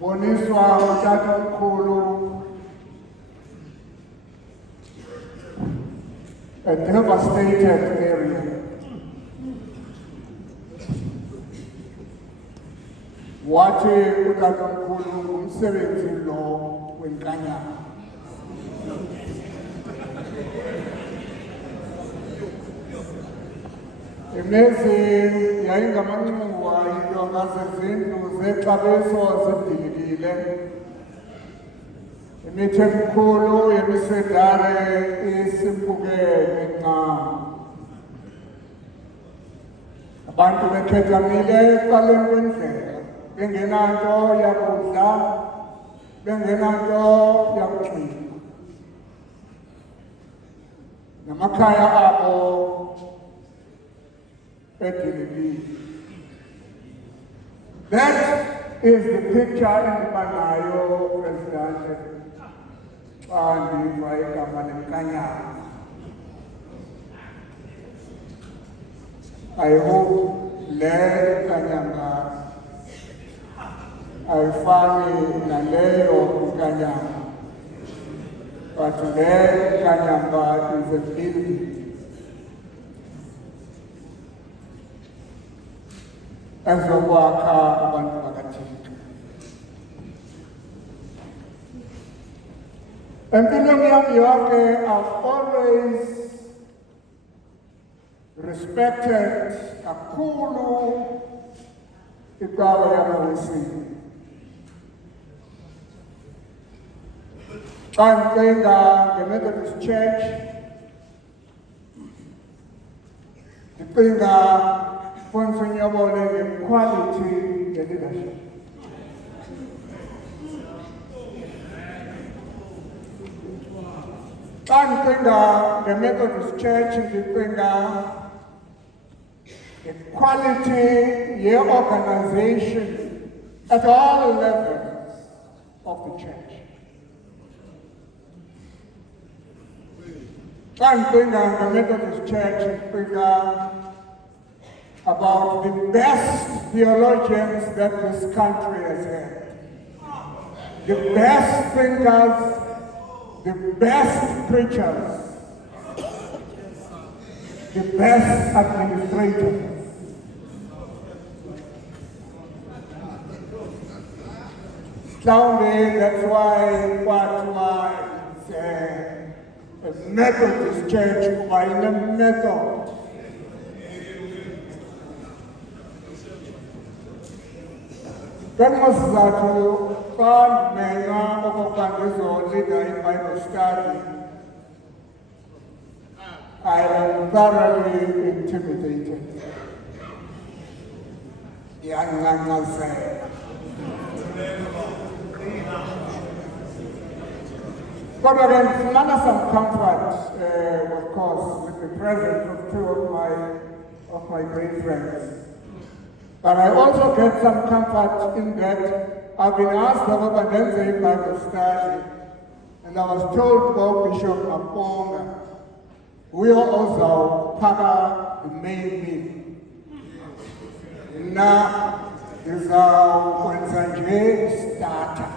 Boniswa utata mkhulu a devastated area. Wathi utata mkhulu ngumsebenzi lo wenkanyamba. Imezi yayingamanxuwa indonga zezindlu zexabiso zidilikile. Imithe emikhulu yemisedare isimpukene nca. Abantu bekhethamile ecaleni kwendlela, bengenanto yakudla, bengenanto yakunxiba. Namakhaya abo that is the picture endibanayo President xa ndiva igama lenkanyamba. I hope le nkanyamba ayifani naleyo nkanyamba, but le nkanyamba is a building. Ezokwakha abantu bakaThixo. Empilweni yami yonke, I've always respected kakhulu icawa yamaWesile. Xa ndicinga ngeMethodist Church, ndicinga the quality the leadership. The Methodist Church the quality year organization at all levels of the church. The Methodist Church about the best theologians that this country has had. The best thinkers, the best preachers, the best administrators. That's why it's a Methodist church by the method. That was that God may not leader in Bible study. I am thoroughly intimidated. Young man said. But again, some comfort, of course, with the presence of two of my great friends. But I also get some comfort in that I've been asked about Bandenze Bible study, and I was told by Bishop Aponga, we are also part of the main meeting. Now is our Wednesday starter.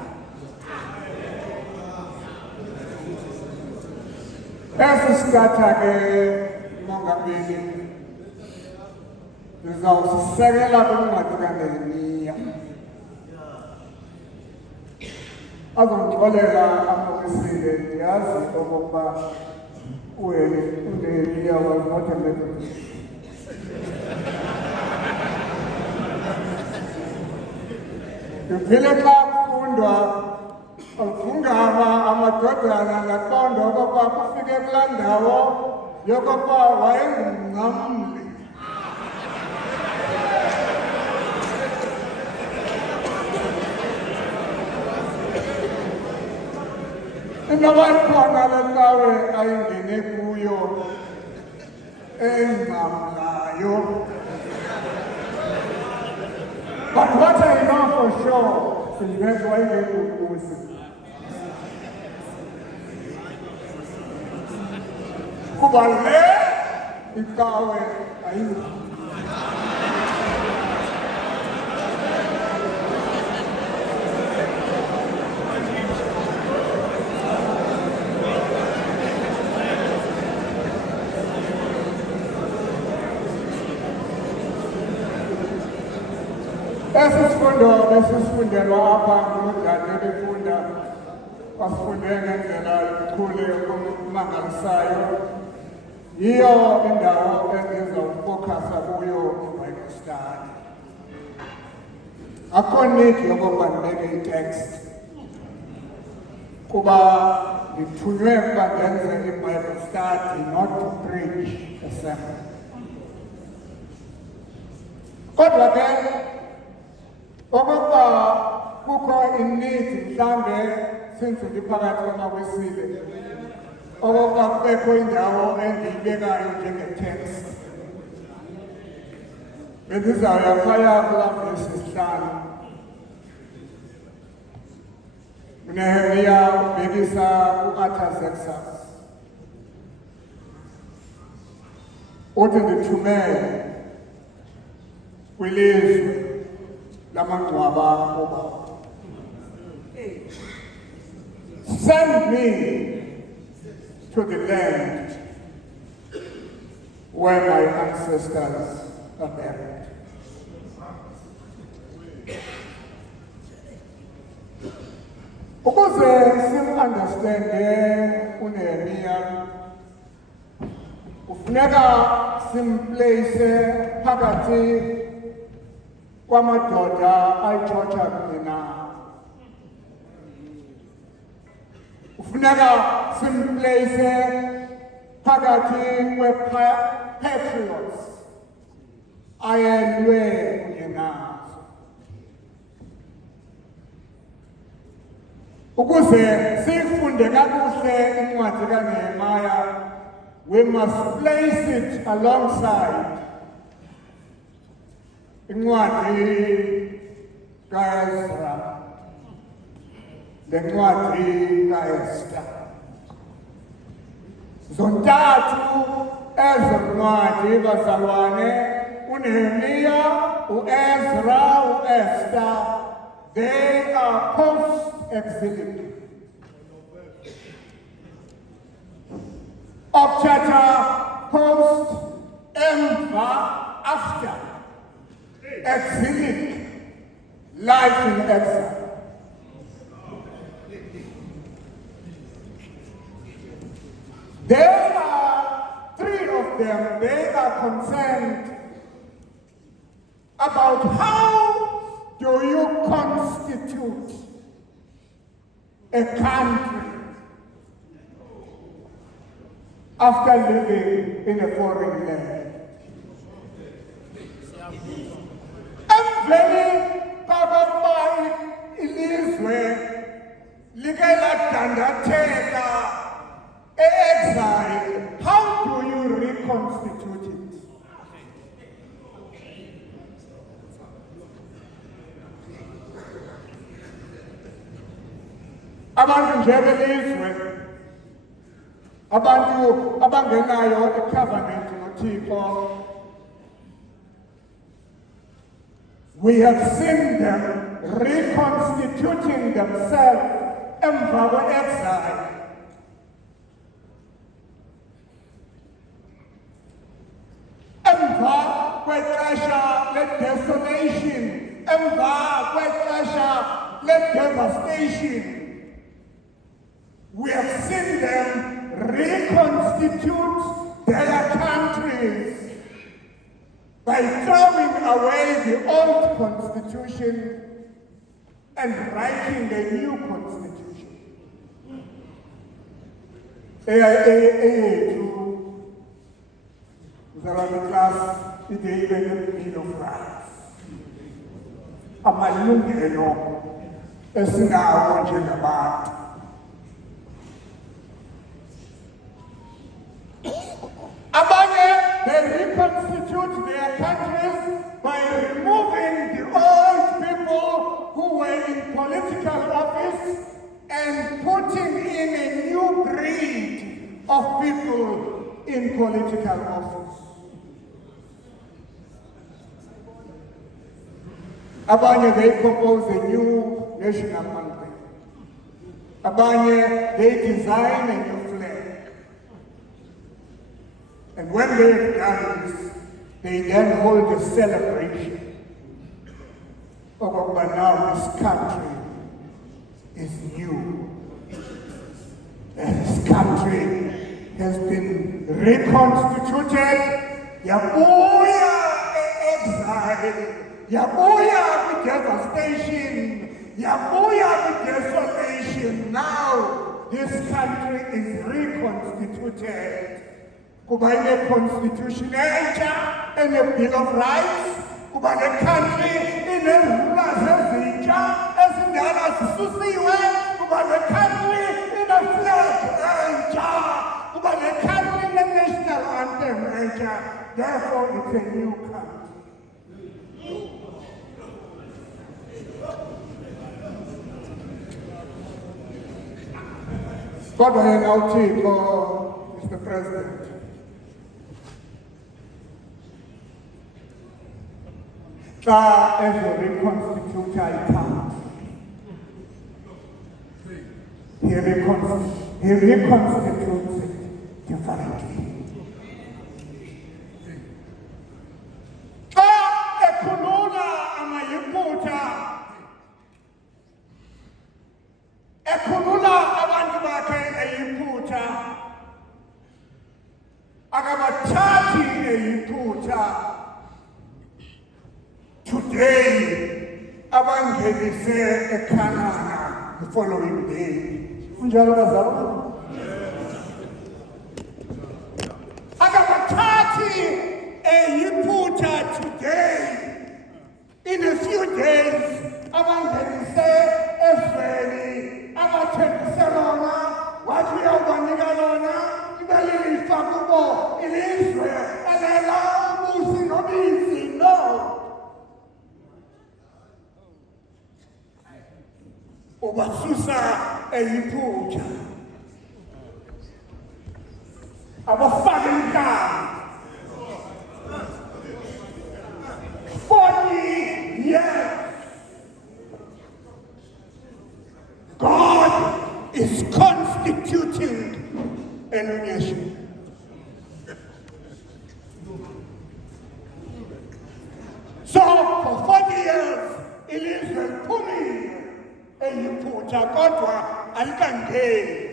As a starter, Mongabini. Sizawusisekela kumngaqokeleleniya. Azongixolela amaWesile ndiyazi okokuba uNehemiah was not a Methodist. Ngivile xa kufundwa ufungama amadodana ngaqonda okokuba kufike kulaa ndawo yokokuba wayengumnqamli. Inabakhona le cawe ayingene kuyo engqamlayo. But what I know for sure is that's why they do this. Kuba le icawe ayingene. Isifundo lesisifundelwa apha ngudade befunda basifunde ngendlela ichule okumangalisayo. Yiyo indawo engizawufokhasa kuyo iBible study. Akho need yokokuba ndibeke itext kuba ndithunywe ukuba ndenze iBible study, not to preach a sermon. Kodwa ke okokuba kukho inidi mhlambe since ndiphakathi kwamakwesile okokuba kubekho indawo endiyibekayo njengetext, bendizawuyafaya kulaa vesi 5. uNehemiya ubhekisa ku-Artaxerxes uthi ndithumele kwilizwe lamangcwaba obaba. Send me to the land where my ancestors are buried. Ukuze sim-understande uNehemiya, kufuneka simplace phakathi kwamadoda ayitshotsha kunina. Kufuneka simplace phakathi kwe-patriots ayelwe kunye nazo. Ukuze sifunde kakuhle incwadi kaNehemiya, we must place it alongside incwadi kaEzra, lencwadi kaEsther. Zontathu ezo ncwadi bazalwane, uNehemiya, uEzra, uEsther, they are post-exilic. Okuthatha post, emva, after exilic, life in exile. There are 3 of them. They are concerned about how do you constitute a country after living in a foreign land. Emveni kabakuba ilizwe like ladandatheka exile, how do you reconstitute it? Abantu nje belizwe, abantu abangenayo icovenant noThixo, we have seen them reconstituting themselves emva kwe-exile. Emva kwexesha le-desolation, emva kwexesha le-devastation, we have seen them reconstitute their countries by throwing away the old constitution and writing a new constitution. Class, it is even a need of rights. Amalungelo esinawo njengabantu. Abanye, they reconstitute their countries by removing the old people who were in political office and putting in a new breed of people in political office. Abanye, they compose a new national anthem. Abanye, they design a new flag. And when they have done this, they then hold a celebration. But now this country is new. And this country has been reconstituted. Yabuya exile. Yabuya with devastation. Yabuya with desolation. Now this country is reconstituted. Kuba ile constitution entsha and a bill of rights. Kuba le country inezula zezintsha ezindala zisusiwe. Kuba le country ine flag entsha. Kuba le country ine national anthem entsha. Therefore, it's a new country. Kodwa yena uThixo, Mr. President, xa ezoreconstitute iCountry, he reconstitutes it differently. Ekhulula abantu bakhe eyiphutha akabathathi eyiphutha. Today abangenise eKhanana the following day. Kunjalo bazalwane? Akabathathi eyiphutha today. In a few days abangenise eFreli. Abathembiselona wathi uyawubanika lona ibelilifa kubo ilizwe elela ubusi nobisi. No, ubasusa eyiphutha abafake inkani 40 years. God is constituting a new nation. So for 40 years, ilizwe phumile eyiphutha kodwa alikangeni.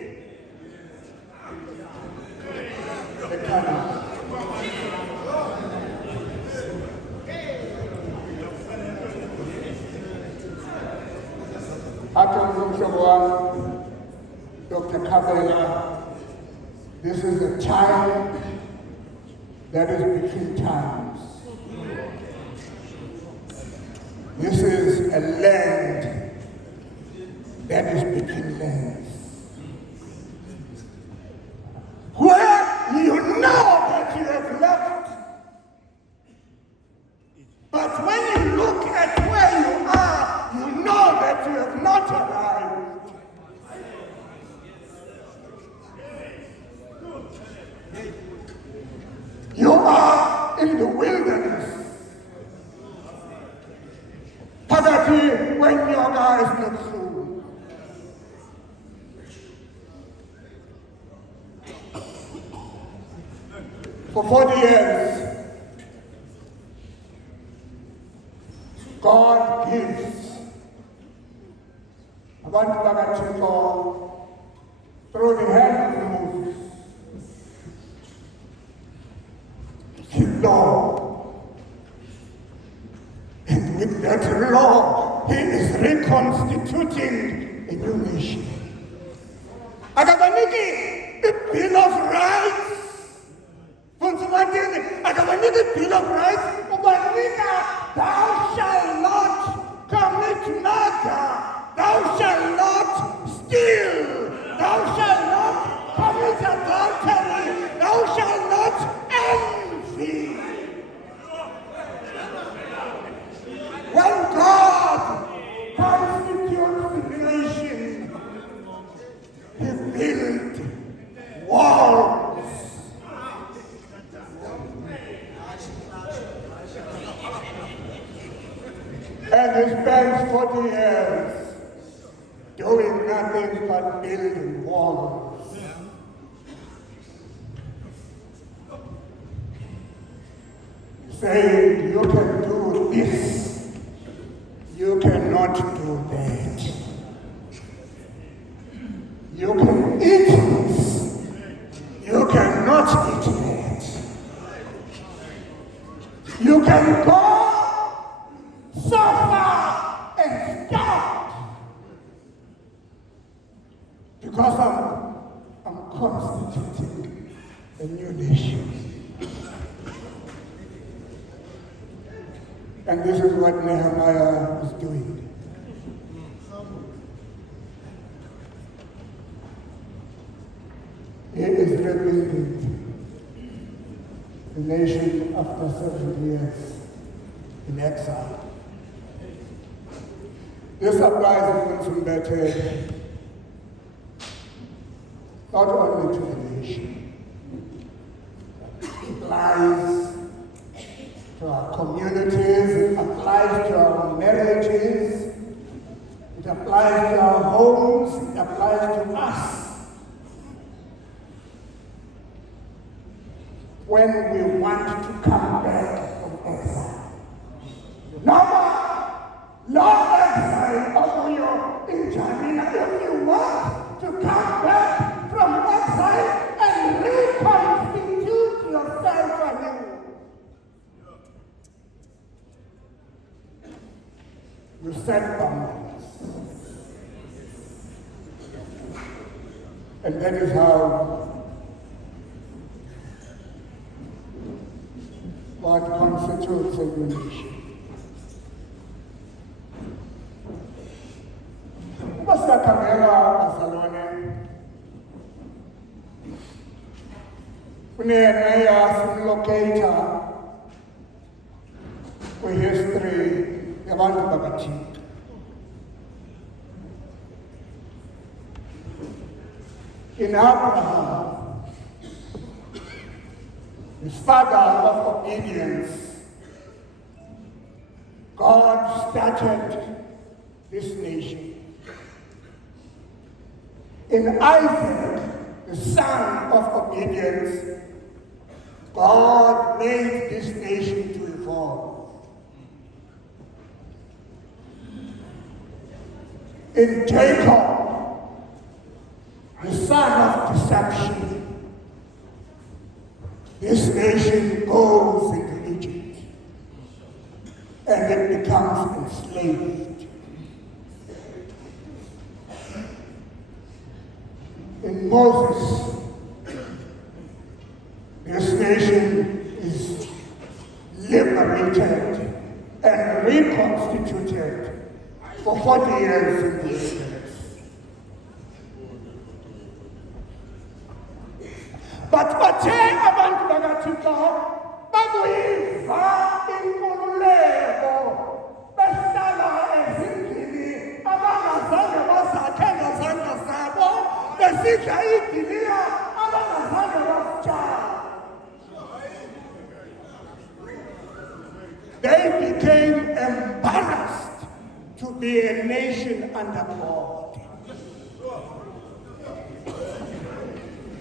Dr. Kabela, this is a time that is between times. This is a land that is between lands. Where you know that you have left, but when you look at where you are, you know that you have not arrived. You are in the wilderness. Pagati when your guys not soon. For 40 years, God gives. Abantu bakaThixo through the hand of Moses. Law. And with that law, he is reconstituting a new nation. Akabaniki, the Bill of Rights. Akabaniki, Bill of Rights. Ubanika, thou shalt not commit murder. Thou shalt not steal. Thou shalt not commit adultery. Thou shalt not envy. When God constitutes the nation, he built walls. And he spent 40 years doing nothing but building walls. Saying, you can do this. You can because I'm constituting a new nation. And this is what Nehemiah is doing. He is rebuilding the nation after 70 years in exile. This applies even to better, not only to the nation. It applies to our communities, it applies to our marriages, it applies to our homes, it applies to us. When we want to come back from exile. No exile of you in China. If you want to come back from exile and reconstitute yourself anew, you set boundaries. And that is how what constitutes a new nation. Kamela Barcelona. Some locator with history about Babati. In Abraham, his father of obedience, God started this nation. In Isaac, the son of obedience, God made this nation to evolve. In Jacob, the son of deception, this nation goes into Egypt and it becomes enslaved. In Moses, this nation is liberated and reconstituted for 40 years in the wilderness. But bathe abantu bakathixo bakuyiva inkululeko behlala ezindlini abangazange bazakhe ngezandla zabo besidla idiliya abangazange basitshala. They became embarrassed to be a nation under God.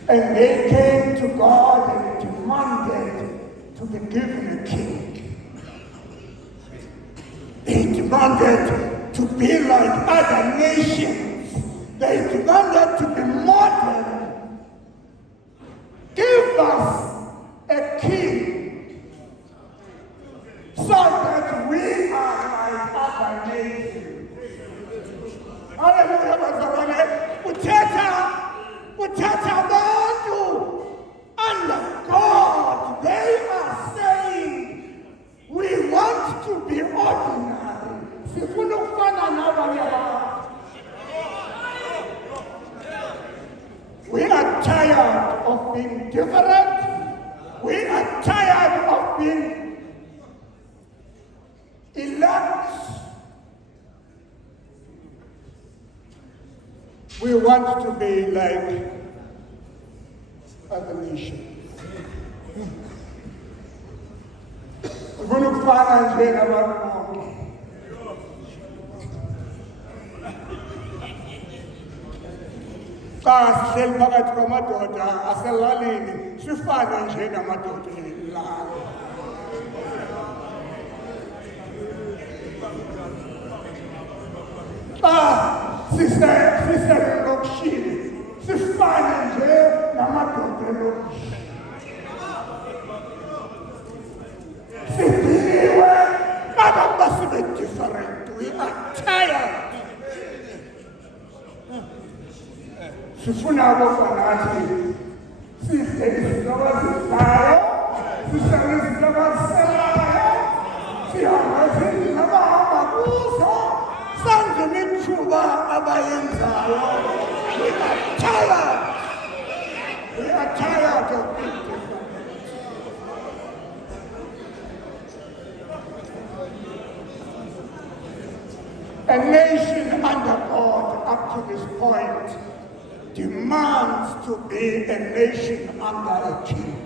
And they came to God and demanded to be given a king. They demanded to be like other nations. They demanded to be modern. Give us a king so that we are like other nations. Under God, they are saying, we want to be ordinary. We are tired of being different. We are tired of being elect. We want to be like other nations. Kumkani njengabanye. Xa sihleli phakathi kwamadoda aselalini sifane nje namadoda elala. Xa siselokishini sifane nje namadoda elokishini. Sidiniwe abantu basibe different. We are tired. sifuna abofanathi sidle izinto abazidlayo, sihlale izinto abaziselayo, sihambe zindlu abahamba kuzo, senze imikhuba abayenzayo. We are tired of being different. A nation under God up to this point demands to be a nation under a king.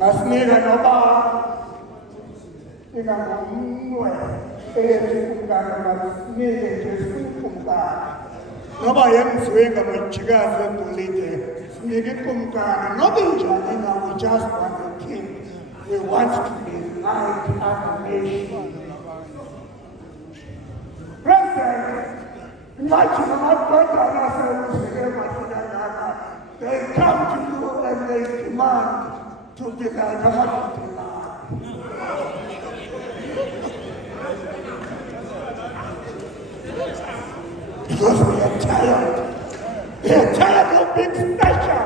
Asinika noba ingamunwe eyekumkani masinike nje sikumkani. Noba yenziwe ngamajikazi egolide sinike kumkani. Noba injani na we just want a king. We want to be like our nation. President, imagine my brother they come to you and they demand to be like our because we are tired. They are tired of being special.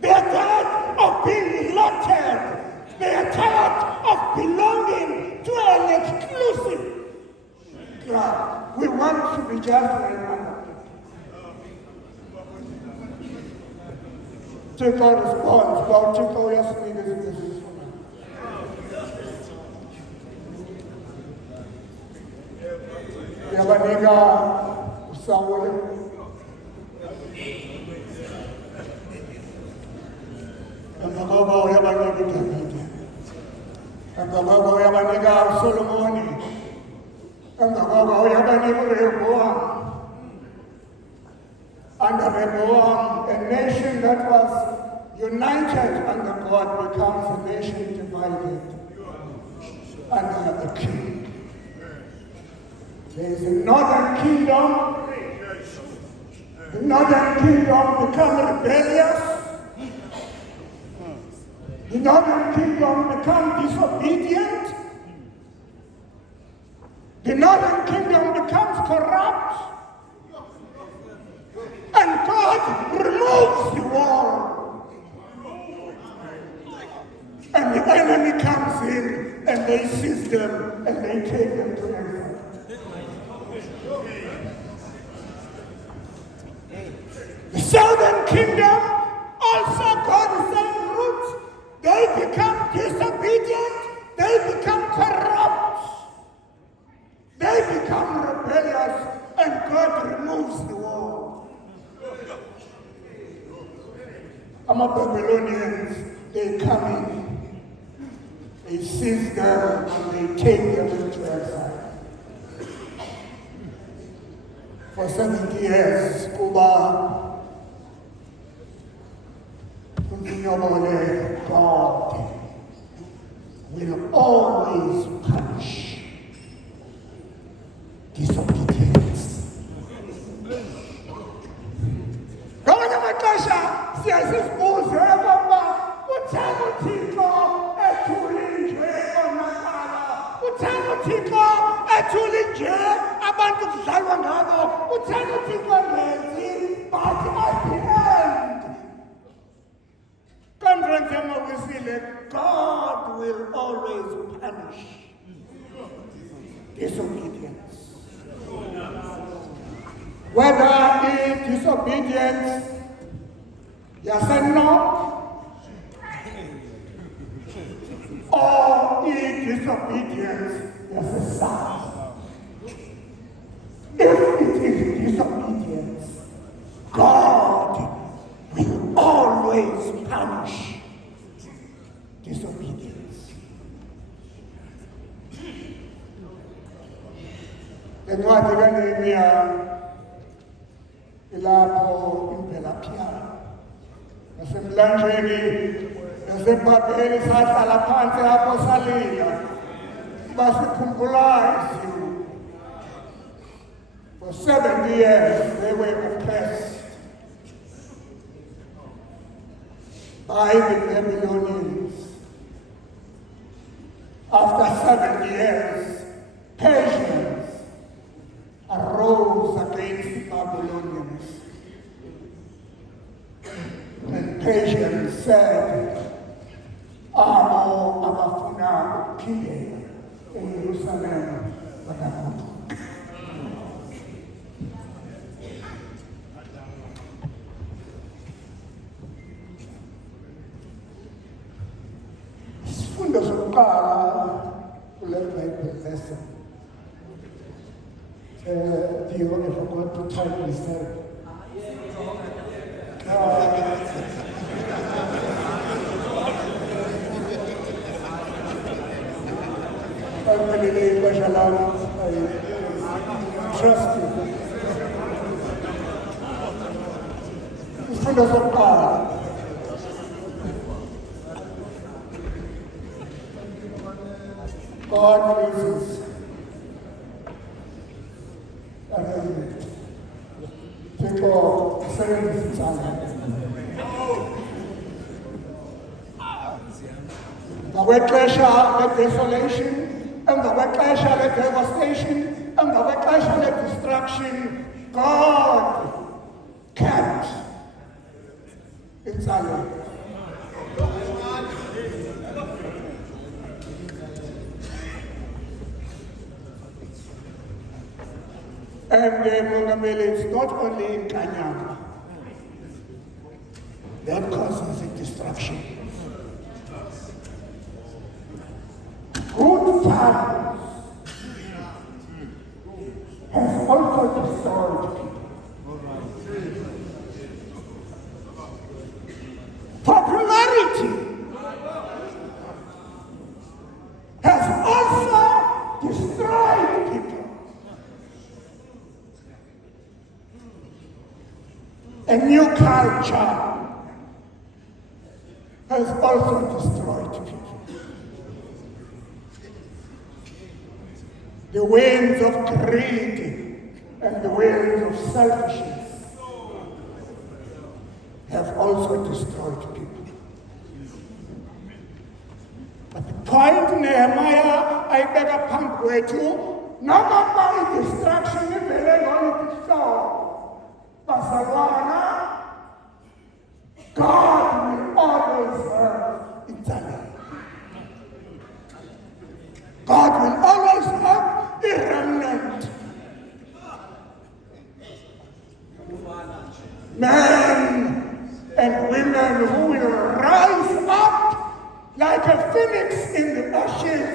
They are tired of being elected. They are tired of belonging to an exclusive club. We want to be just like other people. Take our response. Well, take our yes, yabanika usawule Nkanyamba yabanika David Nkanyamba yabanika Solomoni Nkanyamba yabanika Rehoboam. Under Rehoboam, a nation that was united under God becomes a nation divided under the king. There is a northern kingdom. The northern kingdom become rebellious. The northern kingdom become disobedient. The northern kingdom becomes corrupt. And God removes the wall. And the enemy comes in and they seize them and they take them to exile. The southern kingdom also God is saying roots. They become disobedient. They become corrupt. They become rebellious and God removes the wall. Babylonians, they come in. They seize them and they take them into exile. For 70 years, Cuba God will always punish disobedience. Ngamanye amaxesha siyasizibuza ngoba uthanda uThixo ethule nje onakala. Uthanda uThixo ethule nje abantu kudlalwa ngabo. Uthanda uThixo ngenzi, but at the end God will always punish disobedience. Whether it disobedience, yes and no, or it disobedience, yes and son. If it is disobedience, God will always punish disobedience. Encwadi kaNehemiya ilapho imvelaphi yayo. Nasemlanjeni nasebhabheli sahlala phansi apho salila. Basikhumbula izulu. For 70 years they were oppressed by the Babylonians. After 7 years, Persians arrived. Theo, I forgot to type this time. I trust you. Izifundo zokuqala. God uses people saying ngakwexesha le-desolation, and ngakwexesha le-devastation, and ngakwexesha le-destruction, God kept Hintsa. And it's not only in Nkanyamba that causes a destruction. Good times has also destroyed people. Popularity has also destroyed people. A new culture has also destroyed people. The winds of greed and the winds of selfishness have also destroyed people. At the point Nehemiah ayibeka phambi kwethu, noma i-destruction ivele ngoliphi ihlobo, bazalwana, God will always have Hintsa. God will always have a remnant. Men and women who will rise up like a phoenix in the ashes.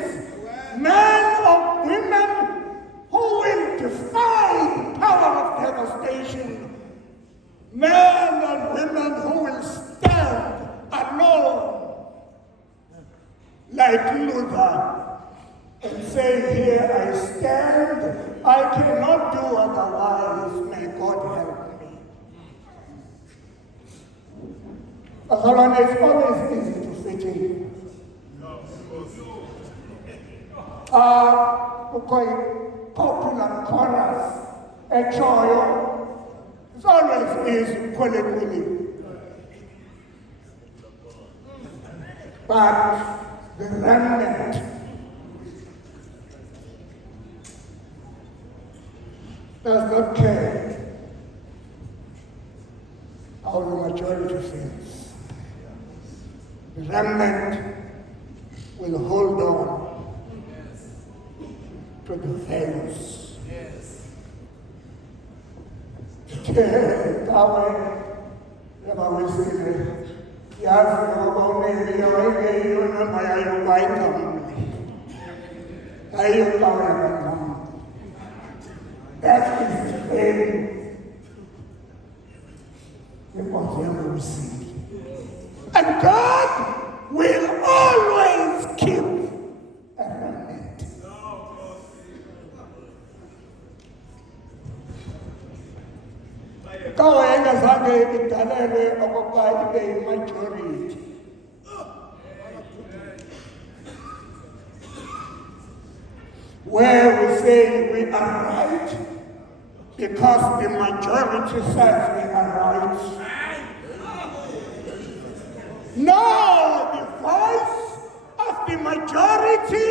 Men or women who will defy the power of devastation. Men and women who will stand alone like Luther and say, here I stand, I cannot do otherwise, may God help me. It's always easy to fit in. Quite popular chorus, a choir, it's always easy, quality. But the remnant does not care how the majority feels. The remnant will hold on to the values. That is the thing we must never receive. And God will always keep a remnant. Majority. Where we say we are right because the majority says we are right. No, the voice of the majority,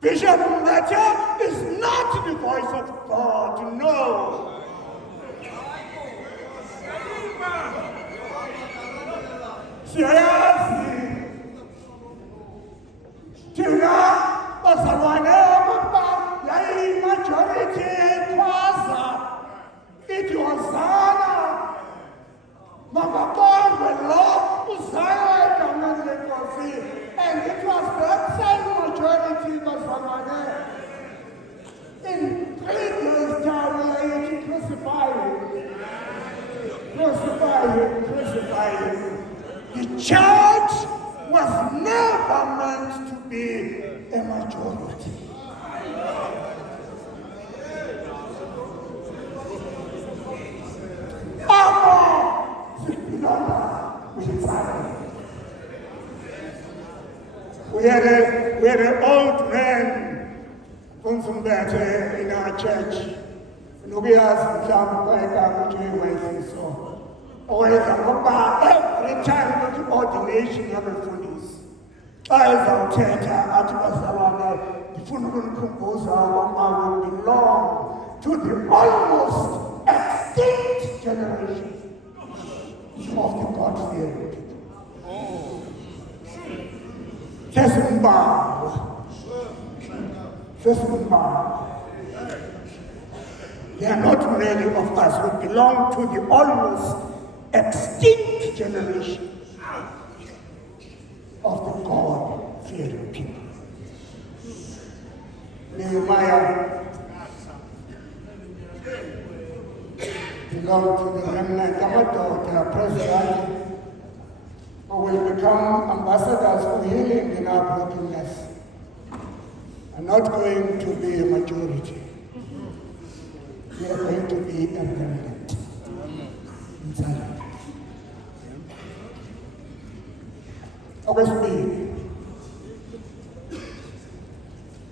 Bishop Nkanyamba, is not the voice of God, no. Seriously, Tina, majority it was Zana. And it was that same majority church was never meant to be a majority. We had an old man from that in our church. Nobody asked every time we do ordination of a police. I was will belong to the almost extinct generation of the God-fearing people. They are not many of us who belong to the almost extinct generation of the God-fearing people. Nehemiah belonged to the remnant of the president who will become ambassadors for healing in our brokenness and not going to be a majority. We are going to be a remnant. Obviously,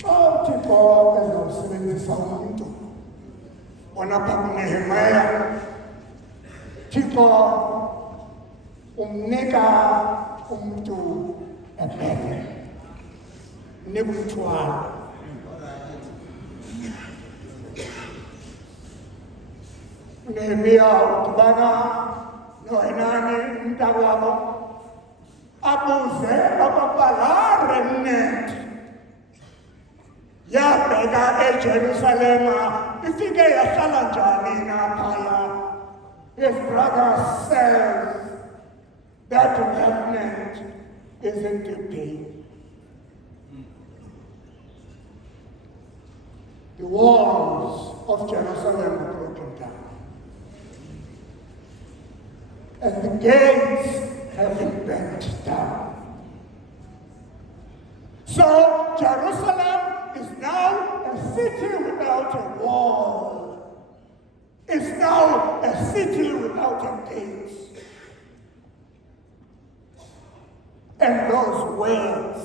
Thixo ezawusebenzisa umuntu onapha kuNehemiah. Thixo umnika umuntu ebheke nebumthwalo. Nehemiah udibana noHanani umntakwabo abuze okokuba remnant yabheka eJerusalema ifike yahlala njani naphaya. His brother says that remnant isn't a pain. The walls of Jerusalem are broken down. And the gates have been burnt down. So Jerusalem is now a city without a wall. It's now a city without a gate. And those words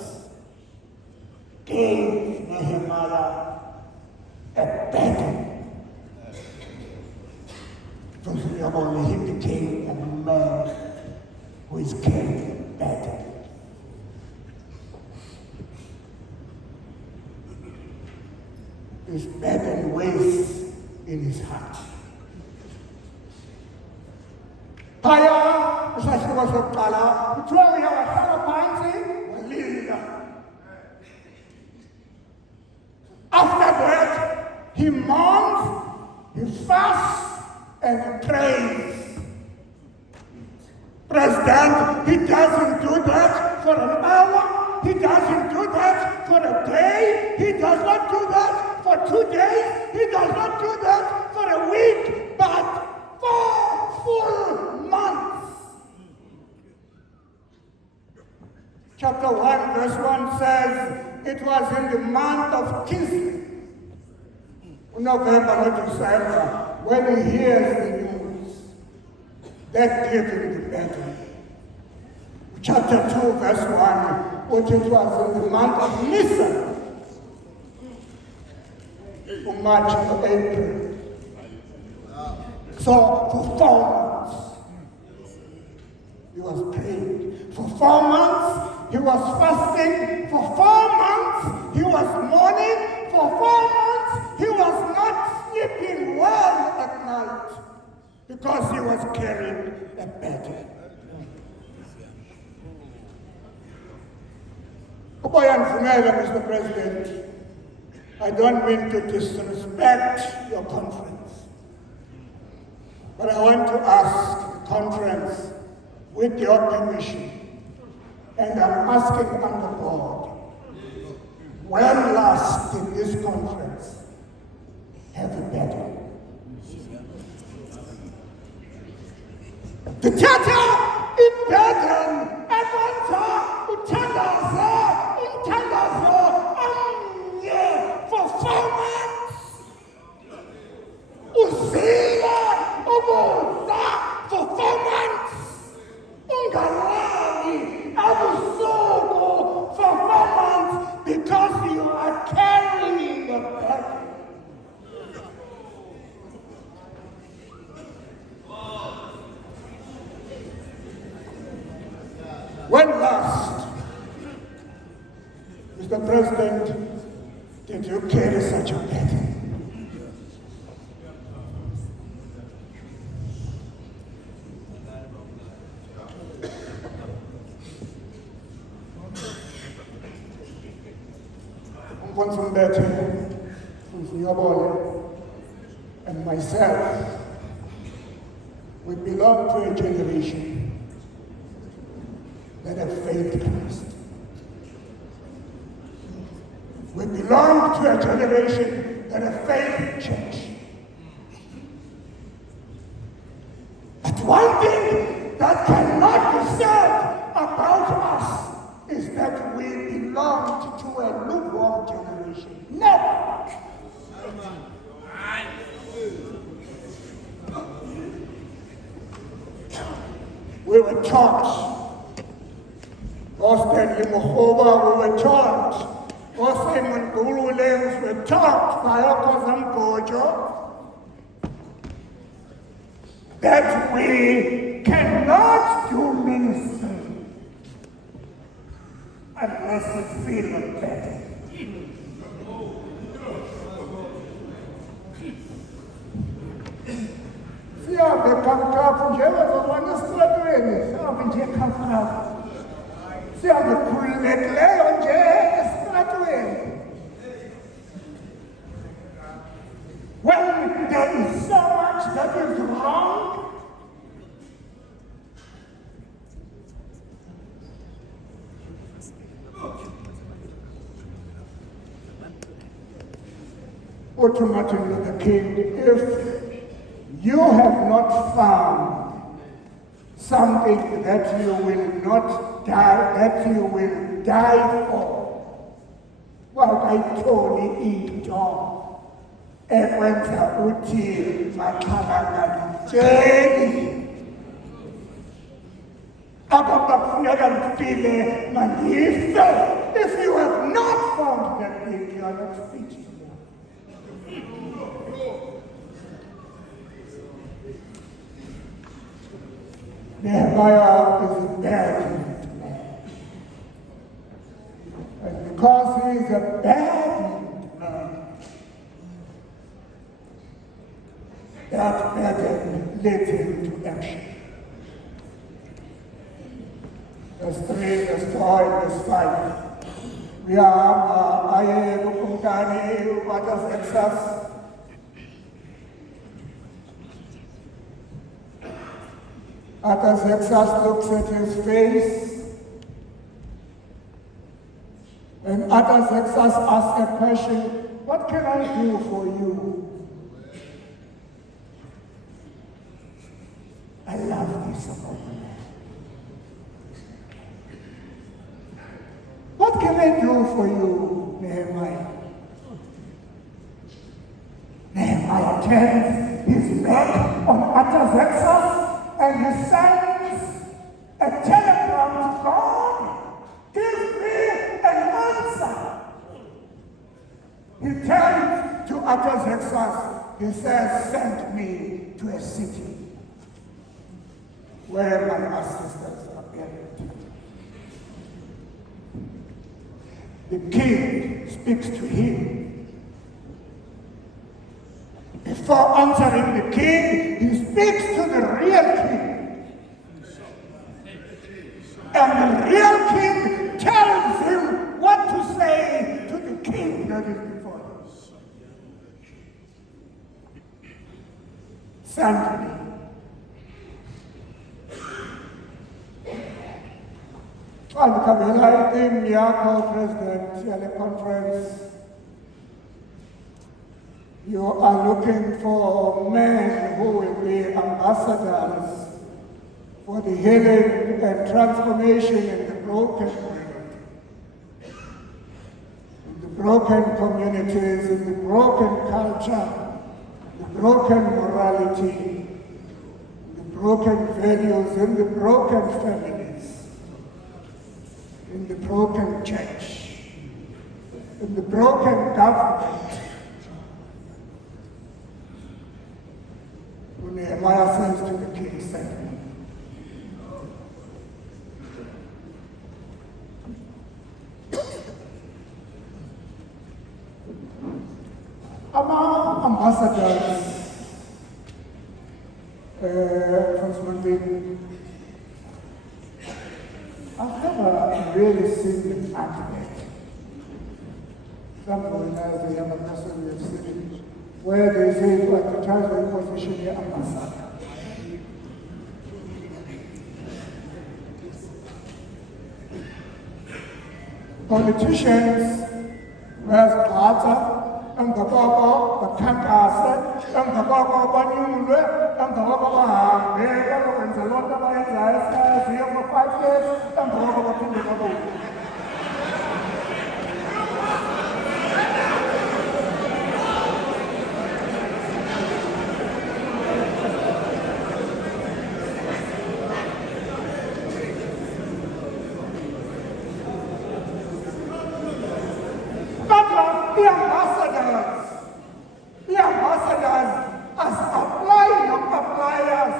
gave Nehemiah a battle. He became a man who is carrying battle. His burden weighs in his heart. Phaya isahluko sokuqala kuthiwa uyawahlala phansi walila. After that, he mourns, he fasts, and prays. President, he doesn't do that for an hour. He doesn't do that for a day. He does not do that for 2 days. He does not do that for a week, but 4 full months. Chapter 1, verse 1 says, it was in the month of Kislev, November or December, when he hears the news that gave him the battle. Chapter 2, verse 1, which it was in the month of Nisan, from March to April. So for 4 months, he was praying. For 4 months, he was fasting. For 4 months, he was mourning. For 4 months, he was not sleeping well at night because he was carrying a battle. Mr. President, I don't mean to disrespect your conference, but I want to ask the conference, with your permission, and I'm asking on the board, when last did this conference have a battle? The theater in Belgium and Did you carry such a burden? And myself, we belong to a generation that have faith Christ. We belong to a generation that have faith church. But one thing that cannot be said about us is that we belong to a lukewarm generation. Never. We were taught, Stanley Mohoba, we were taught, Simon Gululems were taught by Okozam Gojo that we cannot do ministry unless we feel better. Siyabe kamkapu nje bazobona esitratweni, siyabe nje kamkapu. Siyabe khululekileyo nje esitratweni. When there is so much that is wrong, to Martin Luther King, if you have not found something that you will not die, that you will die for, wakayitholi into ekwenza uthi makhalangalitsheli abakufuneka ngifile mandife. If you have not found that thing, you are not fit to live. Nehemiah is a bad man. And because he is a bad man, that burden led him to action. Verse 3, verse 4, verse 5. We are Kumkani, what does Texas? Artaxerxes looks at his face, and Artaxerxes asks a question, what can I do for you? I love this about the man. What can I do for you, Nehemiah? Nehemiah turns his back on Artaxerxes and he sends a telegram to God, give me an answer. He turns to Artaxerxes, he says, send me to a city where my ancestors are buried. The king speaks to him. Before answering the king, he speaks to the real king. And the real king tells him what to say to the king that is before him. Send me. And Kamila, Tim Yako, President, at the conference, you are looking for men who will be ambassadors for the healing and transformation in the broken world, in the broken communities, in the broken culture, the broken morality, in the broken values, in the broken families, in the broken church, in the broken government. Nehemiah says to the king, send me. Ambassadors, I've never really seen them activate. Somebody knows the younger person we have seen where they say to advertise their position here ambassador. Politicians, where's Gata, and the Baba, the Kankasa, and the Baba Banyule, and the Baba, and the Lord of Isaiah, here for 5 years, and the Baba in the Baba. The ambassadors, as applying of appliers,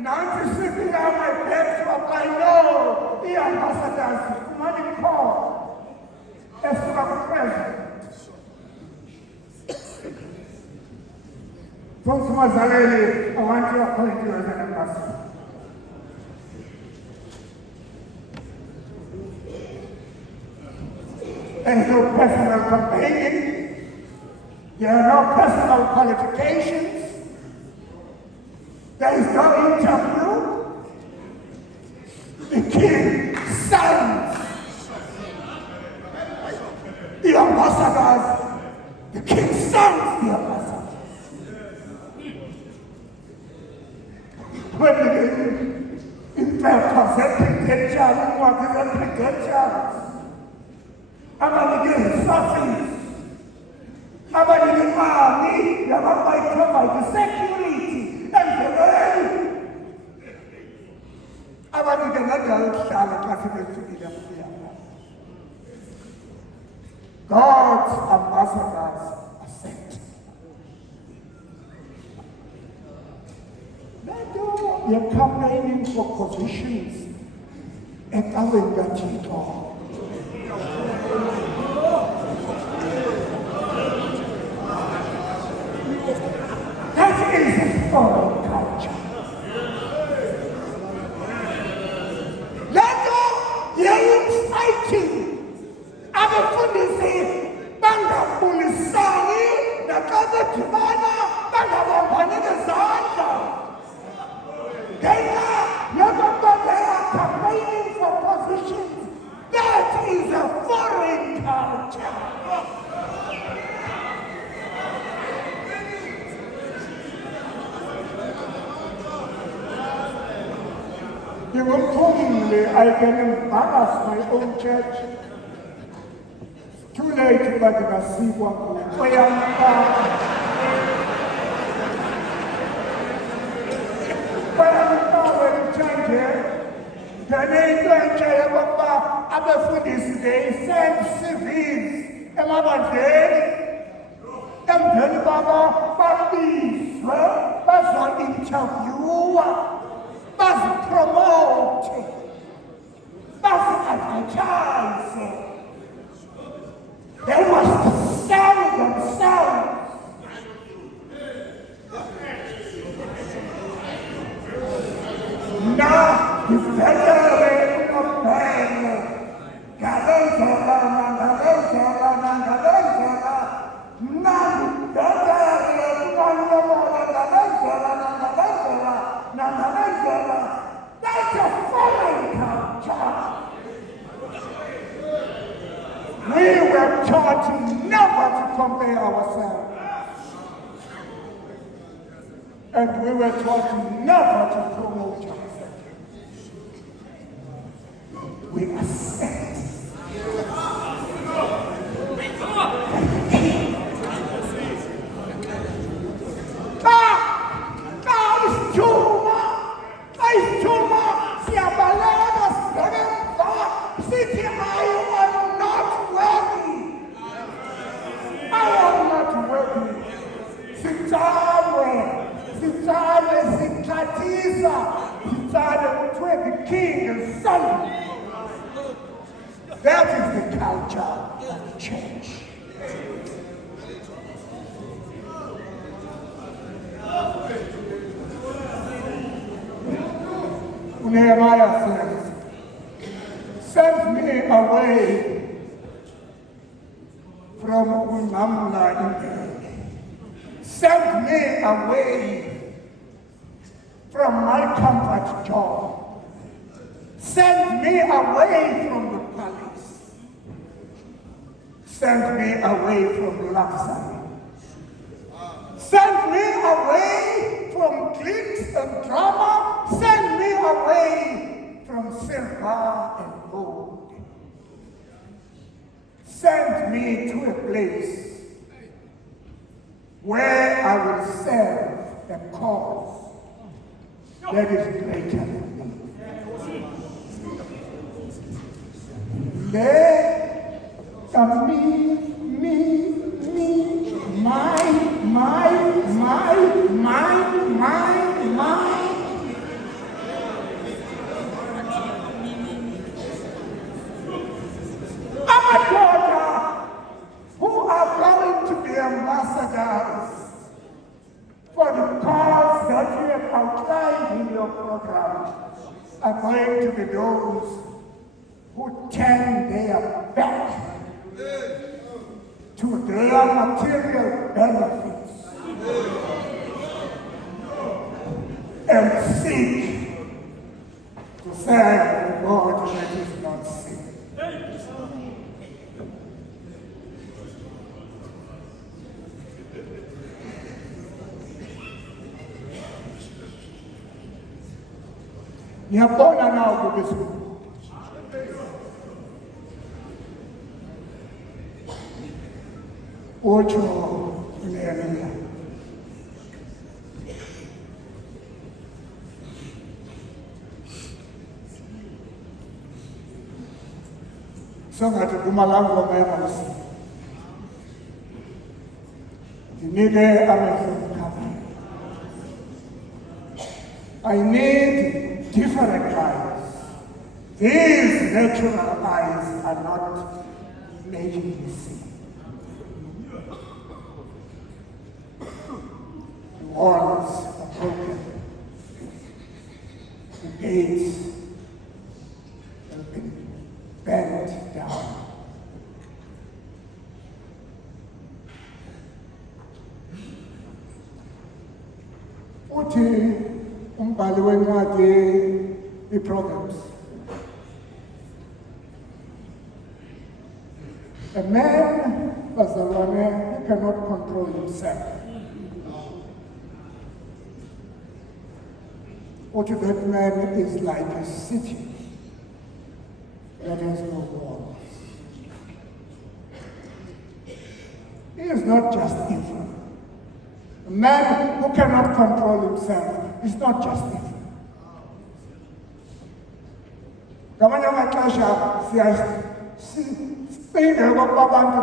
now to sit down my bed to apply, no, the ambassadors, money call, as to the president. Folks, I want to appoint you as an ambassador. There's no personal campaigning. There are no personal qualifications. There is no interview. The king signs. The ambassadors, the king signs the ambassadors. When the interpretation what is the Abanigay resources, abanigay money, they are provide the security and the way. Abanigay nagal shala kasi to be God's ambassadors are sent. They're campaigning for positions at our Gatito. That is a foreign culture. You're fighting. Abafundisi bangabulisani nakazadibana bangabombani zandla. They are campaigning for positions. That is a foreign culture. You will tell me I can embarrass my own church. Too late to let us see one. They send civils. Am I not dead? Am I Baba? That's not interview. That's promote. That's advertise. They must sell themselves. Now, the federation of men. That's a foreign culture. We were taught never to compare ourselves. And we were taught never to promote ourselves. We accept. The king and son. That is the culture of change. Nehemiah says, send me away from Nkanyamba. Send me away from my comfort job. Send me away from the palace. Send me away from luxury. Send me away from glitz and drama. Send me away from silver and gold. Send me to a place where I will serve a cause that is greater than me. Let my. I'm a daughter who are going to be ambassadors for the cause that you have outlined in your program are going to be those who turn their back to their material benefits and seek to serve the God that is not seen. Ngiyabona nawo kubesiku. Ocho Nehemiah. Songathi kumalango amayamusi. Ndinike amehlo mkhapha. I need different eyes. These natural eyes are not making me see. The walls are broken. The gates have been bent down. Uthi umbhali wencwadi iProverbs. A man, he cannot control himself. Or to that man is like a city that has no walls. He is not just evil. A man who cannot control himself is not just evil.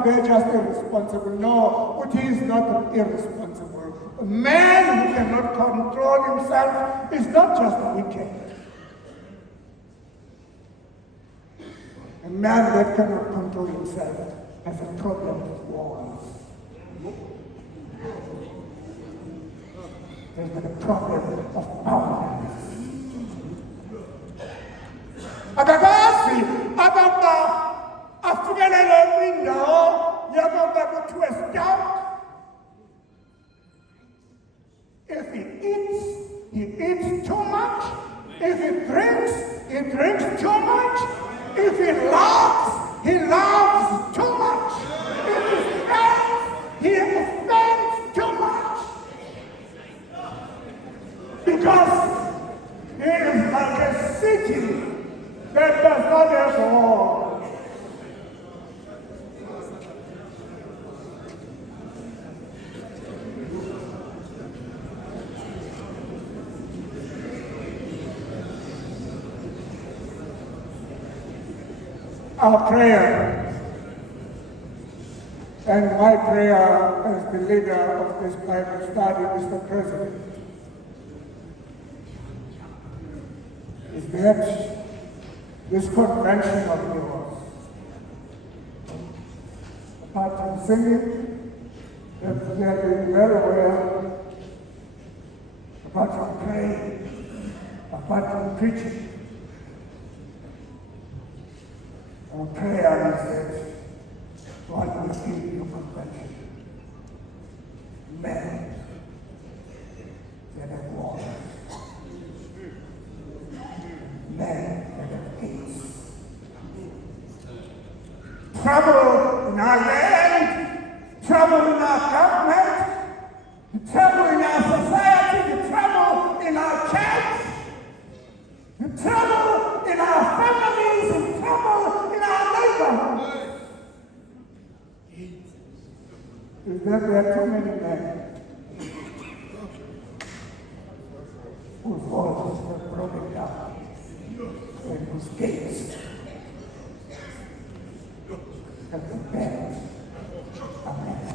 They're just irresponsible. No, but he is not irresponsible. A man who cannot control himself is not just wicked. A man that cannot control himself has a problem with walls. There's got a problem of power. Akakazi ababa afukelele kwindawo yababa kuthiwe stop. If he eats too much. If he drinks too much. If he loves too much. If he offends too much. Because he is like a city that does not have walls. Our prayer, and my prayer as the leader of this Bible study, Mr. President, is that this convention of yours, apart from singing, that we are doing very well, apart from praying, apart from preaching, our prayer is that God will give you compassion. Men that have walls, men that have gates. Trouble in our land, trouble in our government, the trouble in our society, the trouble in our church, the trouble in our families, the trouble in our neighborhoods. Is that there are too many men whose walls were broken down and whose gates have been bent. Amen.